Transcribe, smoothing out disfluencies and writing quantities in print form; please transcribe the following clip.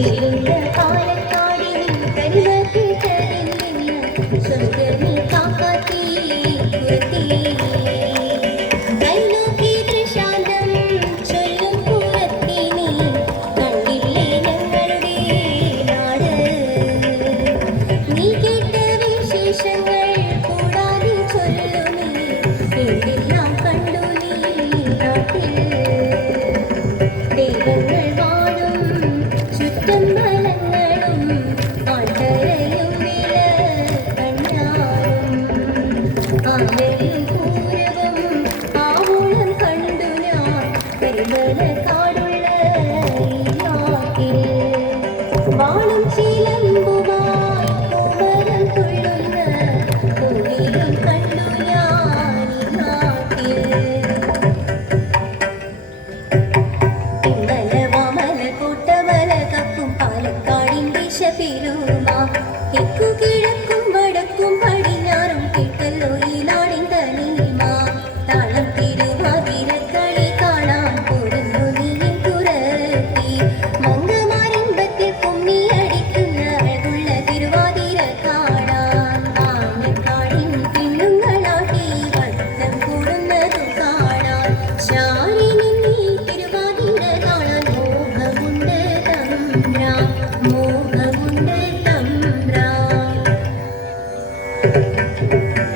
ചേരുന്ന പാലക്കാടിൽ കനിവ കേട്ടതില്ല സ്വർഗമേ കാക്കാത്തേ പുറത്തേ കൈനോക്കി ദൃശാന്തം ചൊല്ലും പുറത്തിനി കണ്ടില്ലേ ഞങ്ങളുടെ നാട് നീ കേട്ട വിശേഷങ്ങൾ കൂടാതെ ചൊല്ലുമേ എന്തെല്ലാം കണ്ടു നീ നാട്ടിൽ ദൈവങ്ങൾ വാഴും ചുറ്റമ്പലങ്ങളും ആണ്ടരയും വില കണ്ണാരും ആനയും പൂരവും ആവോളം കണ്ടു ഞാൻ കരിമലക്കാടുള്ള ഈ നാട്ടിൽ വാളും ചിലമ്പുമായി പൂമരം തുള്ളുന്ന പൂവിലും കണ്ടു ഞാൻ ഈ നാട്ടിൽ മല കോട്ടമല കപ്പും പാലക്കാടിൻ ദിശ പിരു